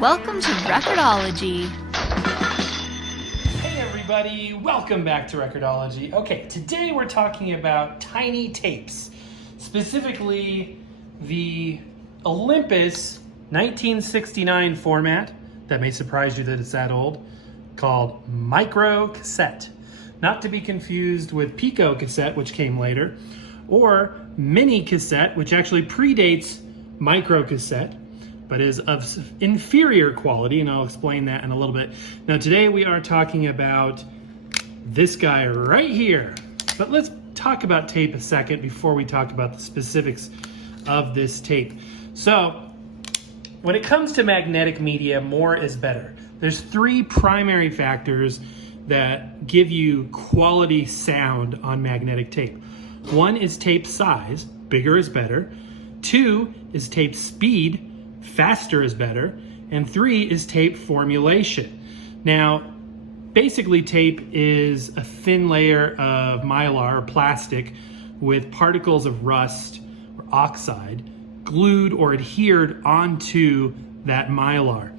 Welcome to Record-ology. Hey everybody, welcome back to Record-ology. Okay, today we're talking about tiny tapes, specifically the Olympus 1969 format, that may surprise you that it's that old, called Microcassette. Not to be confused with Picocassette, which came later, or Mini Cassette, which actually predates Microcassette, but is of inferior quality, and I'll explain that in a little bit. Now today we are talking about this guy right here. But let's talk about tape a second before we talk about the specifics of this tape. So, when it comes to magnetic media, more is better. There's three primary factors that give you quality sound on magnetic tape. One is tape size, bigger is better. Two is tape speed, faster is better. And three is tape formulation. Now, basically tape is a thin layer of mylar or plastic with particles of rust or oxide glued or adhered onto that mylar.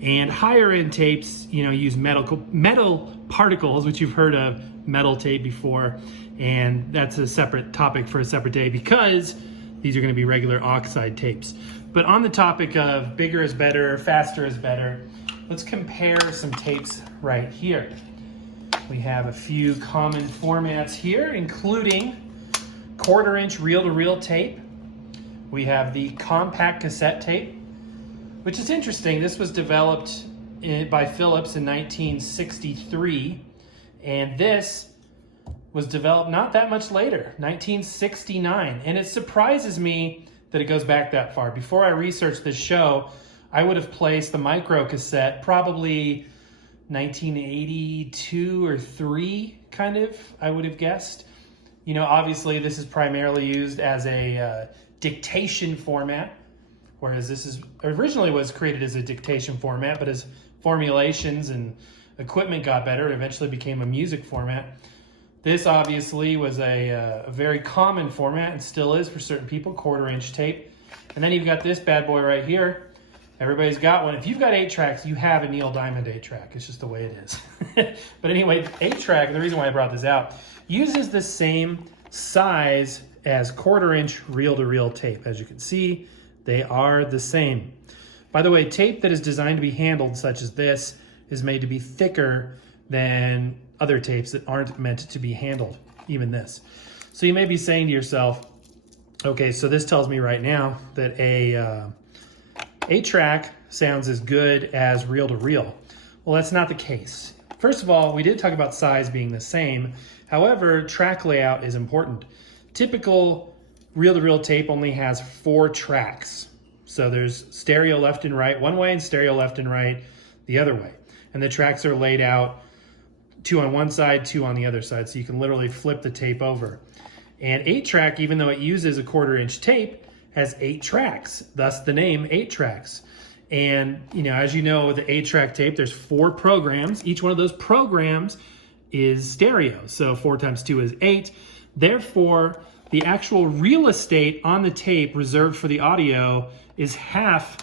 And higher end tapes, use metal particles, which you've heard of metal tape before. And that's a separate topic for a separate day because these are going to be regular oxide tapes. But on the topic of bigger is better, faster is better, let's compare some tapes right here. We have a few common formats here, including 1/4-inch reel-to-reel tape. We have the compact cassette tape, which is interesting. This was developed by Philips in 1963, and this was developed not that much later, 1969. And it surprises me that it goes back that far. Before I researched this show, I would have placed the microcassette probably 1982 or 3, kind of, I would have guessed. Obviously this is primarily used as a dictation format, whereas this is originally was created as a dictation format, but as formulations and equipment got better, it eventually became a music format. This obviously was a very common format and still is for certain people, 1/4-inch tape. And then you've got this bad boy right here. Everybody's got one. If you've got 8 tracks, you have a Neil Diamond 8 track. It's just the way it is. But anyway, 8 track, the reason why I brought this out, uses the same size as 1/4-inch reel-to-reel tape. As you can see, they are the same. By the way, tape that is designed to be handled, such as this, is made to be thicker than other tapes that aren't meant to be handled, even this. So you may be saying to yourself, okay, so this tells me right now that a 8-track sounds as good as reel-to-reel. Well, that's not the case. First of all, we did talk about size being the same. However, track layout is important. Typical reel-to-reel tape only has 4 tracks. So there's stereo left and right one way and stereo left and right the other way. And the tracks are laid out 2 on one side, 2 on the other side. So you can literally flip the tape over. And 8-track, even though it uses a 1/4-inch tape, has 8 tracks, thus the name 8 tracks. And as you know, with the 8-track tape, there's 4 programs. Each one of those programs is stereo. So 4 times 2 is 8. Therefore, the actual real estate on the tape reserved for the audio is half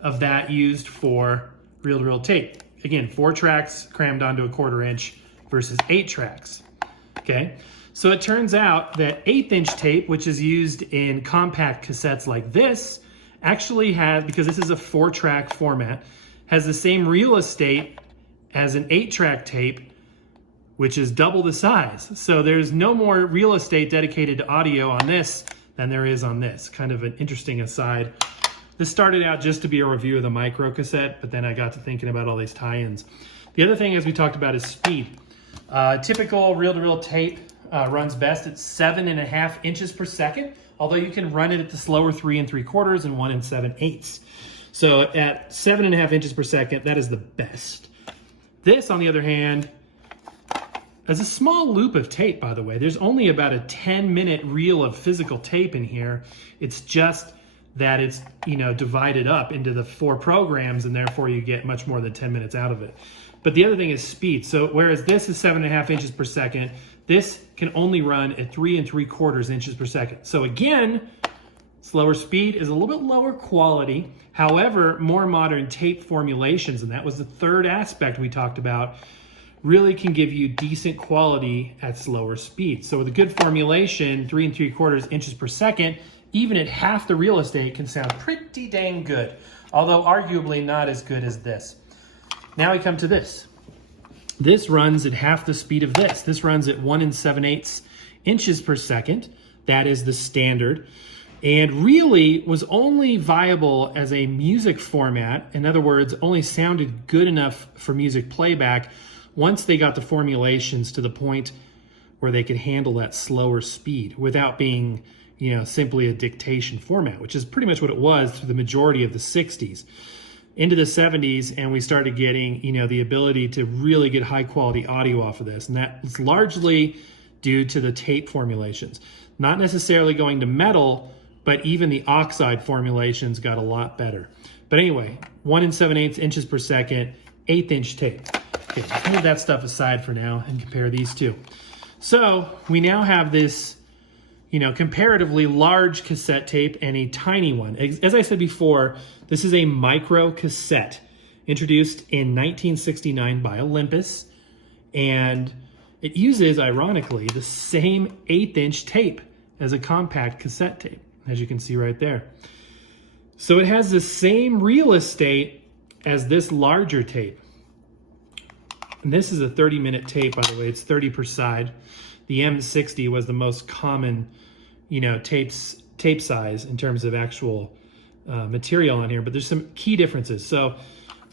of that used for reel-to-reel tape. Again, 4 tracks crammed onto a 1/4-inch versus 8 tracks, okay? So it turns out that 1/8-inch tape, which is used in compact cassettes like this, actually has, because this is a 4-track format, has the same real estate as an 8-track tape, which is double the size. So there's no more real estate dedicated to audio on this than there is on this. Kind of an interesting aside. This started out just to be a review of the microcassette, but then I got to thinking about all these tie-ins. The other thing, as we talked about, is speed. Typical reel-to-reel tape runs best at 7.5 inches per second, although you can run it at the slower 3 3/4 and 1 7/8. So at 7.5 inches per second, that is the best. This, on the other hand, is a small loop of tape, by the way. There's only about a 10-minute reel of physical tape in here. It's just that it's divided up into the 4 programs, and therefore you get much more than 10 minutes out of it. But the other thing is speed. So whereas this is 7.5 inches per second, this can only run at 3 3/4 inches per second. So again, Slower speed is a little bit lower quality. However, more modern tape formulations, and that was the third aspect we talked about, really can give you decent quality at slower speed. So with a good formulation, 3 3/4 inches per second, even at half the real estate can sound pretty dang good, although arguably not as good as this. Now we come to this. This runs at half the speed of this. This runs at 1 7/8 inches per second. That is the standard. And really was only viable as a music format. In other words, only sounded good enough for music playback once they got the formulations to the point where they could handle that slower speed without being, simply a dictation format, which is pretty much what it was through the majority of the 60s. Into the 70s, and we started getting, the ability to really get high quality audio off of this. And that's largely due to the tape formulations. Not necessarily going to metal, but even the oxide formulations got a lot better. But anyway, 1 7/8 inches per second, 1/8" tape. Okay, let's move that stuff aside for now and compare these two. So we now have this, comparatively large cassette tape and a tiny one. As I said before, this is a Microcassette introduced in 1969 by Olympus, and it uses, ironically, the same 1/8" tape as a compact cassette tape, as you can see right there. So it has the same real estate as this larger tape. And this is a 30-minute tape, by the way. It's 30 per side. The M60 was the most common, tape size in terms of actual material on here. But there's some key differences. So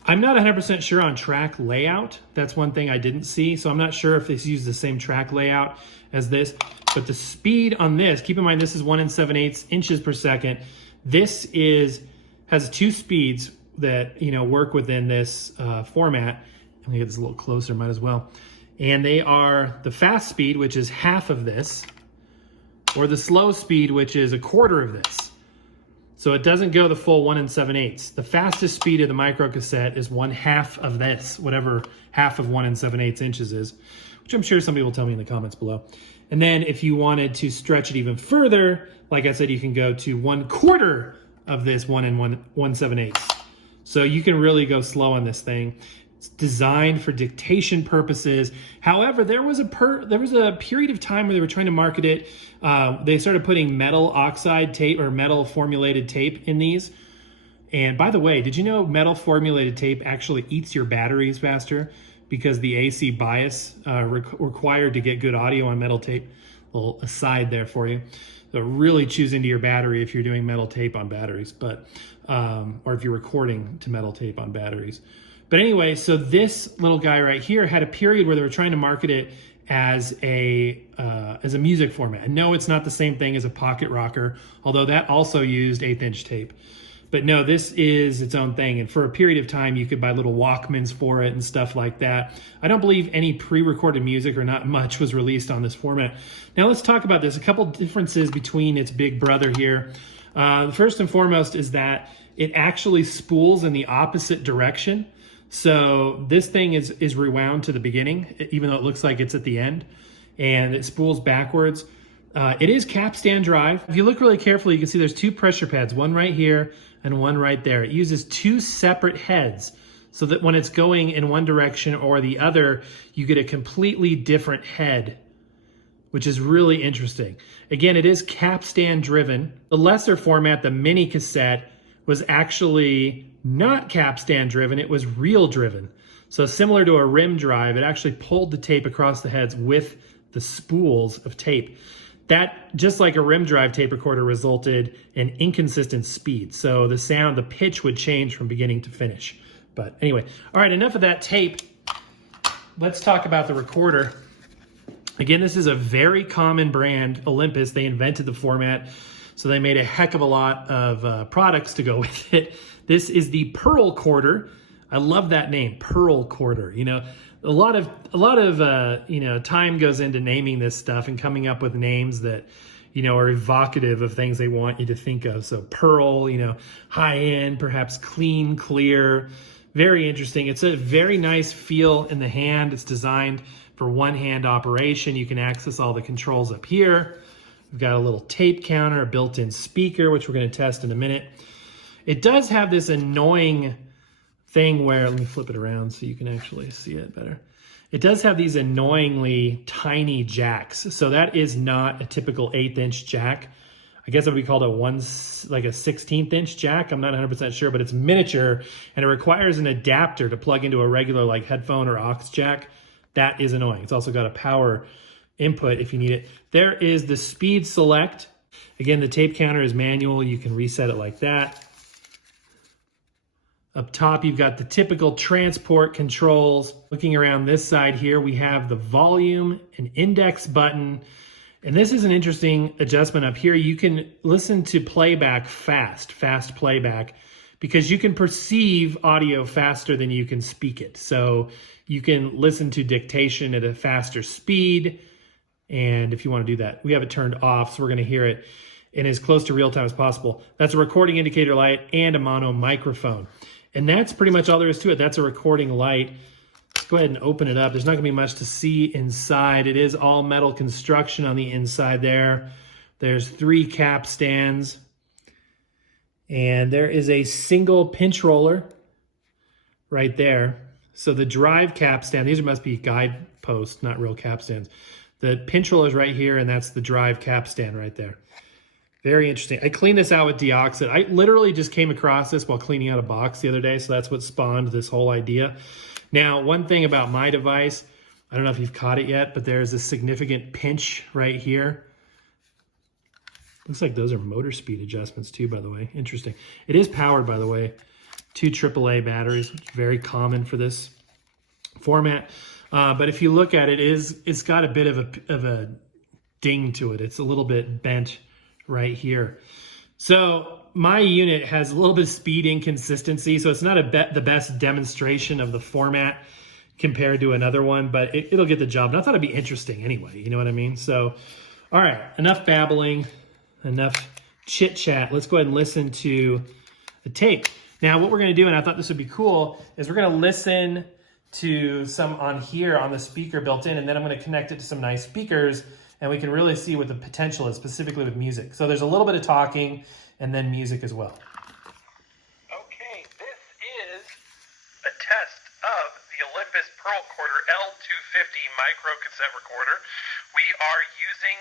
I'm not 100% sure on track layout. That's one thing I didn't see. So I'm not sure if this uses the same track layout as this. But the speed on this, keep in mind this is 1 7/8 inches per second. This has two speeds that work within this format. Let me get this a little closer, might as well. And they are the fast speed, which is half of this, or the slow speed, which is 1/4 of this. So it doesn't go the full 1 7/8. The fastest speed of the microcassette is 1/2 of this, whatever half of 1 7/8 inches is, which I'm sure somebody will tell me in the comments below. And then if you wanted to stretch it even further, like I said, you can go to 1/4 of this 1 7/8. So you can really go slow on this thing. It's designed for dictation purposes. However, there was a period of time where they were trying to market it. They started putting metal oxide tape or metal formulated tape in these. And by the way, did you know metal formulated tape actually eats your batteries faster because the AC bias required to get good audio on metal tape? A little aside there for you. So really chews into your battery if you're doing metal tape on batteries, or if you're recording to metal tape on batteries. But anyway, so this little guy right here had a period where they were trying to market it as a music format. And no, it's not the same thing as a pocket rocker, although that also used 1/8" tape. But no, this is its own thing. And for a period of time, you could buy little Walkmans for it and stuff like that. I don't believe any pre-recorded music, or not much, was released on this format. Now let's talk about this. A couple differences between its big brother here. First and foremost is that it actually spools in the opposite direction. So this thing is rewound to the beginning, even though it looks like it's at the end, and it spools backwards. It is capstan drive. If you look really carefully, you can see there's two pressure pads, one right here and one right there. It uses two separate heads so that when it's going in one direction or the other, you get a completely different head, which is really interesting. Again, it is capstan driven. The lesser format, the mini cassette, was actually not capstan driven, it was reel driven. So similar to a rim drive, it actually pulled the tape across the heads with the spools of tape. That, just like a rim drive tape recorder, resulted in inconsistent speed. So the sound, the pitch would change from beginning to finish. But anyway, all right, enough of that tape. Let's talk about the recorder. Again, this is a very common brand, Olympus. They invented the format, so they made a heck of a lot of products to go with it. This is the Pearl Quarter. I love that name, Pearl Quarter. A lot of time goes into naming this stuff and coming up with names that are evocative of things they want you to think of. So Pearl, high end, perhaps clean, clear, very interesting. It's a very nice feel in the hand. It's designed for one hand operation. You can access all the controls up here. We've got a little tape counter, a built-in speaker, which we're going to test in a minute. It does have this annoying thing where, let me flip it around so you can actually see it better. It does have these annoyingly tiny jacks. So that is not a typical 1/8" jack. I guess it would be called like a 1/16" jack. I'm not 100% sure, but it's miniature and it requires an adapter to plug into a regular like headphone or aux jack. That is annoying. It's also got a power input if you need it. There is the speed select. Again, the tape counter is manual. You can reset it like that. Up top, you've got the typical transport controls. Looking around this side here, we have the volume and index button. And this is an interesting adjustment up here. You can listen to playback fast playback, because you can perceive audio faster than you can speak it. So you can listen to dictation at a faster speed. And if you want to do that, we have it turned off, so we're going to hear it in as close to real time as possible. That's a recording indicator light and a mono microphone. And that's pretty much all there is to it. That's a recording light. Let's go ahead and open it up. There's not going to be much to see inside. It is all metal construction on the inside there. There's 3 cap stands. And there is a single pinch roller right there. So the drive cap stand, these must be guide posts, not real cap stands. The pinch roller is right here, and that's the drive cap stand right there. Very interesting. I cleaned this out with deoxit. I literally just came across this while cleaning out a box the other day, so that's what spawned this whole idea. Now, one thing about my device, I don't know if you've caught it yet, but there's a significant pinch right here. Looks like those are motor speed adjustments too, by the way. Interesting. It is powered, by the way, 2 AAA batteries, which is very common for this format. But if you look at it, it's got a bit of a ding to it. It's a little bit bent right here. So my unit has a little bit of speed inconsistency, so it's not the best demonstration of the format compared to another one, but it'll get the job. And I thought it'd be interesting anyway, you know what I mean? So, all right, enough babbling, enough chit chat. Let's go ahead and listen to the tape. Now, what we're gonna do, and I thought this would be cool, is we're gonna listen to some on here on the speaker built in, and then I'm gonna connect it to some nice speakers, and we can really see what the potential is, specifically with music. So there's a little bit of talking and then music as well. Okay, this is a test of the Olympus Pearl Quarter L250 microcassette recorder. We are using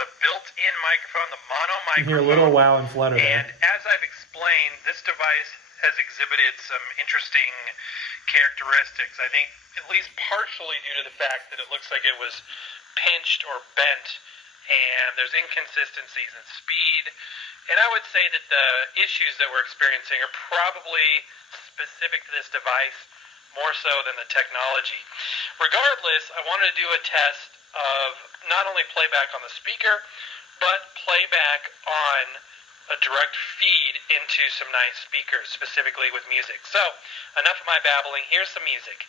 the built-in microphone, the mono You microphone. hear a little wow and flutter And there. as I've explained, this device has exhibited some interesting characteristics. I think at least partially due to the fact that it looks like it was pinched or bent, and there's inconsistencies in speed. And I would say that the issues that we're experiencing are probably specific to this device more so than the technology. Regardless, I wanted to do a test of not only playback on the speaker, but playback on a direct feed into some nice speakers, specifically with music. So, enough of my babbling. Here's some music.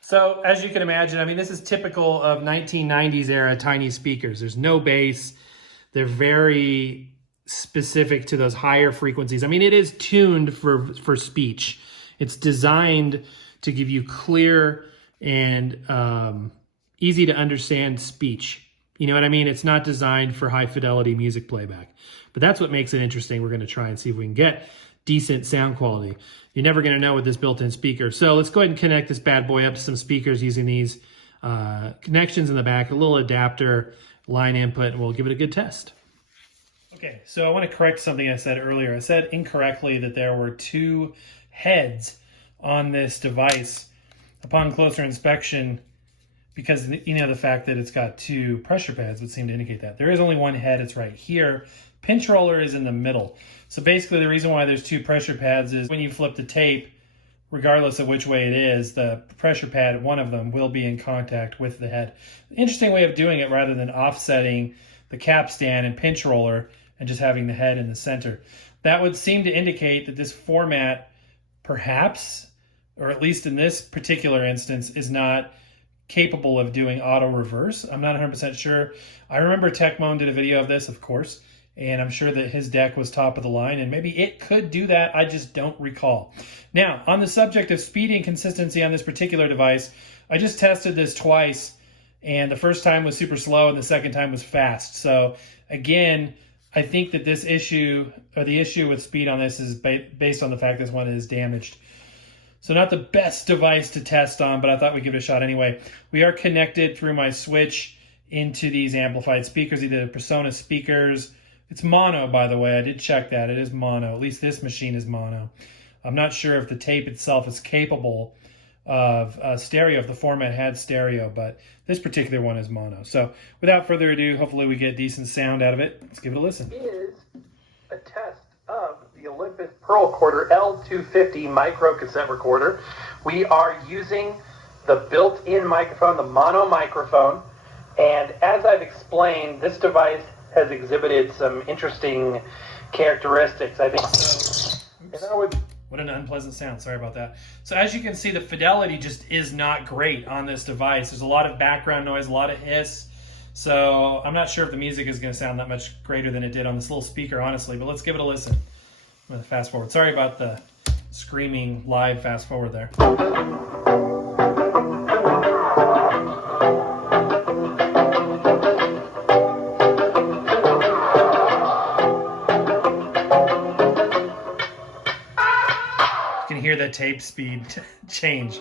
So as you can imagine, I mean, this is typical of 1990s era tiny speakers. There's no bass. They're very specific to those higher frequencies. I mean, it is tuned for speech. It's designed to give you clear and easy to understand speech. You know what I mean? It's not designed for high fidelity music playback. But that's what makes it interesting. We're going to try and see if we can get decent sound quality. You're never going to know with this built-in speaker. So let's go ahead and connect this bad boy up to some speakers using these connections in the back, a little adapter, line input, and we'll give it a good test. Okay, so I want to correct something I said earlier. I said incorrectly that there were 2 heads on this device. Upon closer inspection, because you know the fact that it's got 2 pressure pads would seem to indicate that. There is only 1 head, it's right here. Pinch roller is in the middle. So basically the reason why there's 2 pressure pads is when you flip the tape, regardless of which way it is, the pressure pad, one of them, will be in contact with the head. Interesting way of doing it rather than offsetting the cap stand and pinch roller and just having the head in the center. That would seem to indicate that this format perhaps, or at least in this particular instance, is not capable of doing auto reverse. I'm not 100% sure. I remember TechMoan did a video of this, of course, And I'm sure that his deck was top of the line, and maybe it could do that. I just don't recall. Now, on the subject of speed and consistency on this particular device, I just tested this twice, and the first time was super slow, and the second time was fast. So again, I think that this issue, or the issue with speed on this, is based on the fact this one is damaged. So not the best device to test on, but I thought we'd give it a shot anyway. We are connected through my switch into these amplified speakers, either the Persona speakers. It's mono, by the way. I did check that. It is mono. At least this machine is mono. I'm not sure if the tape itself is capable of stereo, if the format had stereo, but this particular one is mono. So without further ado, hopefully we get decent sound out of it. Let's give it a listen. Is a test of the Olympus Pearl Quarter L250 microcassette recorder. We are using the built-in microphone, the mono microphone, and as I've explained, this device has exhibited some interesting characteristics. I think so. What an unpleasant sound. Sorry about that. So as you can see, the fidelity just is not great on this device. There's a lot of background noise, a lot of hiss. So I'm not sure if the music is going to sound that much greater than it did on this little speaker, honestly, but let's give it a listen. I'm going to fast forward. Sorry about the screaming live fast forward there. You can hear the tape speed change.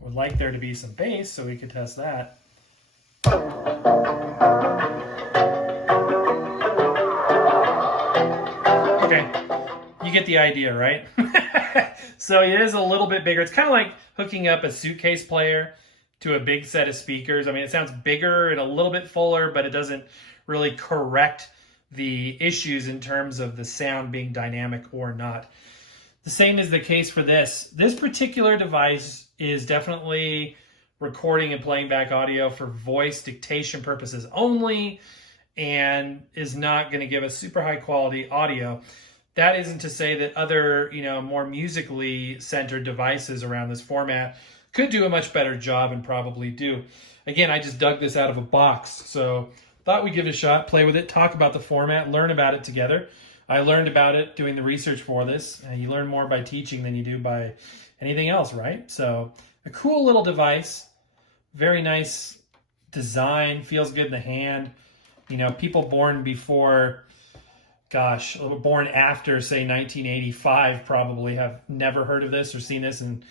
Would like there to be some bass so we could test that. Okay, you get the idea, right? So it is a little bit bigger. It's kind of like hooking up a suitcase player to a big set of speakers. I mean, it sounds bigger and a little bit fuller, but it doesn't really correct the issues in terms of the sound being dynamic or not. The same is the case for this. This particular device is definitely recording and playing back audio for voice dictation purposes only, and is not going to give us super high quality audio. That isn't to say that other, more musically centered devices around this format could do a much better job, and probably do. Again, I just dug this out of a box, so thought we'd give it a shot, play with it, talk about the format, learn about it together. I learned about it doing the research for this. You learn more by teaching than you do by anything else, right? So a cool little device, very nice design, feels good in the hand. People born before, born after, say, 1985 probably have never heard of this or seen this and,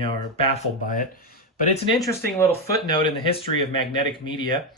are baffled by it. But it's an interesting little footnote in the history of magnetic media,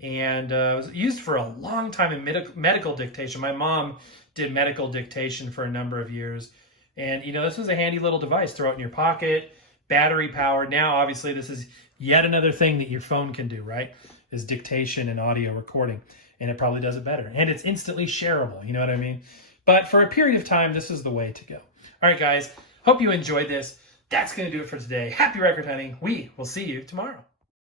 and it was used for a long time in medical dictation. My mom did medical dictation for a number of years, and, this was a handy little device. Throw it in your pocket, battery powered. Now, obviously, this is yet another thing that your phone can do, right? Is dictation and audio recording. And it probably does it better. And it's instantly shareable, you know what I mean? But for a period of time, this is the way to go. All right, guys, hope you enjoyed this. That's going to do it for today. Happy record hunting. We will see you tomorrow.